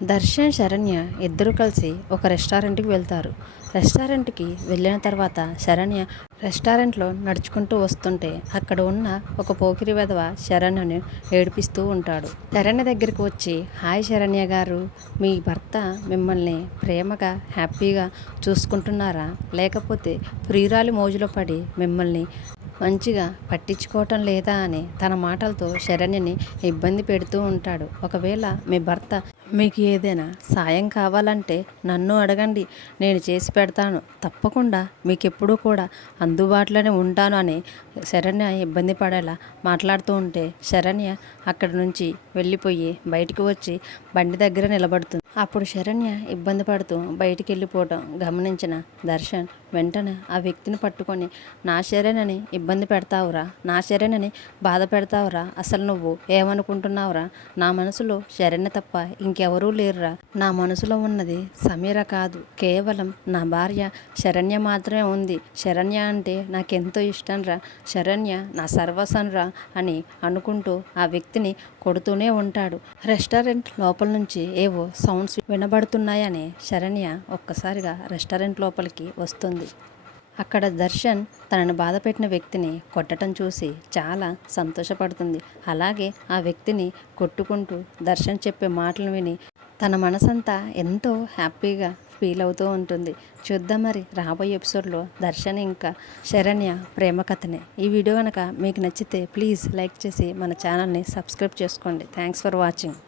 దర్శన్ శరణ్య ఇద్దరు కలిసి ఒక రెస్టారెంట్కి వెళ్తారు. రెస్టారెంట్కి వెళ్ళిన తర్వాత శరణ్య రెస్టారెంట్లో నడుచుకుంటూ వస్తుంటే అక్కడ ఉన్న ఒక పోకిరి వెధవ శరణ్యను ఏడిపిస్తూ ఉంటాడు. శరణ్య దగ్గరికి వచ్చి, హాయ్ శరణ్య గారు, మీ భర్త మిమ్మల్ని ప్రేమగా హ్యాపీగా చూసుకుంటున్నారా, లేకపోతే ప్రియురాలి మోజులో పడి మిమ్మల్ని మంచిగా పట్టించుకోవటం లేదా అని తన మాటలతో శరణ్యని ఇబ్బంది పెడుతూ ఉంటాడు. ఒకవేళ మీ భర్త మీకు ఏదైనా సాయం కావాలంటే నన్ను అడగండి, నేను చేసి పెడతాను, తప్పకుండా మీకు ఎప్పుడూ కూడా అందుబాటులోనే ఉంటాను అని శరణ్య ఇబ్బంది పడేలా మాట్లాడుతూ ఉంటే శరణ్య అక్కడి నుంచి వెళ్ళిపోయి బయటికి వచ్చి బండి దగ్గర నిలబడుతుంది. అప్పుడు శరణ్య ఇబ్బంది పడుతూ బయటికి వెళ్ళిపోవడం గమనించిన దర్శన్ వెంటనే ఆ వ్యక్తిని పట్టుకొని, నా శరణ్యని ఇబ్బంది పెడతావురా, నా శరణ్యని బాధ పెడతావురా, అసలు నువ్వు ఏమనుకుంటున్నావురా, నా మనసులో శరణ్య తప్ప ఇంకెవరూ లేరురా, నా మనసులో ఉన్నది సమీర కాదు, కేవలం నా భార్య శరణ్య మాత్రమే ఉంది, శరణ్య అంటే నాకెంతో ఇష్టం రా, శరణ్య నా సర్వస్వం రా అని అనుకుంటూ ఆ వ్యక్తిని కొడుతూనే ఉంటాడు. రెస్టారెంట్ లోపల నుంచి ఏవో సౌండ్స్ వినబడుతున్నాయని శరణ్య ఒక్కసారిగా రెస్టారెంట్ లోపలికి వస్తుంది. అక్కడ దర్శన్ తనను బాధపెట్టిన వ్యక్తిని కొట్టడం చూసి చాలా సంతోషపడుతుంది. అలాగే ఆ వ్యక్తిని కొట్టుకుంటూ దర్శన్ చెప్పే మాటలు విని తన మనసంతా ఎంతో హ్యాపీగా ఫీల్ అవుతూ ఉంటుంది. చూద్దాం మరి రాబోయే ఎపిసోడ్లో దర్శన్ ఇంకా శరణ్య ప్రేమ కథనే. ఈ వీడియో కనుక మీకు నచ్చితే ప్లీజ్ లైక్ చేసి మన ఛానల్ని సబ్స్క్రైబ్ చేసుకోండి. Thanks for watching.